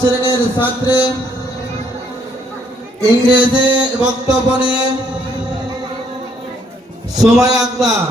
শ্রেণীর ছাত্রী ইংরেজি বক্তব্য নিয়ে Sumaiya Akter.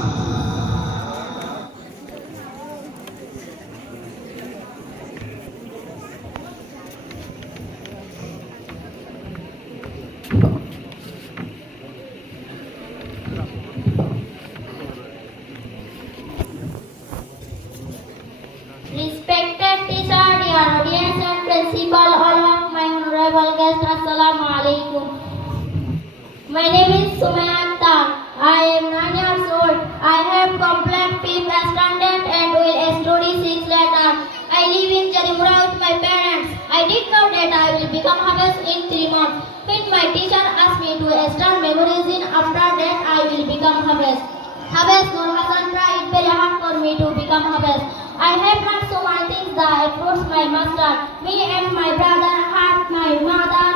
Respected teacher, dear audience and principal, all of my honorable guests, Assalamu alaikum. My name is Sumaiyya Akhtar. I am 9 years old. I have completed 5th standard and will study 6th later. I live in Jarimura with my parents. I did know that I will become Hafiz in 3 months. When my teacher asked me to start memorizing, after that I will become Hafiz. Hafiz Nur Hasan tried very hard for me to become Hafiz. I have learned so many things that I approached my master. Me and my brother had my mother,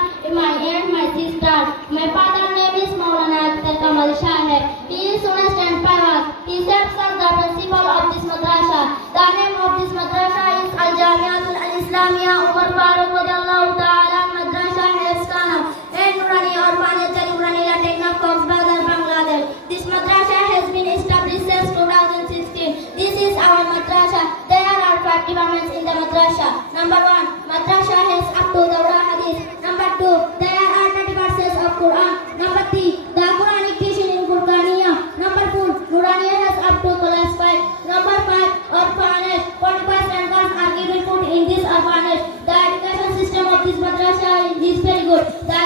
and my sister. My father's name is Maulana Akhtar Kamal Shaheb. He is honest and pious. He serves as the principal of this madrasa. The name of this madrasa is Al Jamiatul Al Islamiyah Umar Farooq Radiyallahu Ta'ala Madrasa Heskana and Nurani Orphanage Nurani Techna Coxbazar Bangladesh. This madrasa has been established since 2016. This is our madrasa. There are 5 departments in the madrasa. Number 1, madrasa has up to Dawra Hadith. Number 2, there are 30 verses of Quran. Number 3, the Quranic teaching in Qur'aniyah. Number 4, Nuraniyah has up to class 5. Number 5, orphanage. 45 girls are given food in this orphanage. The education system of this madrasa is very good. The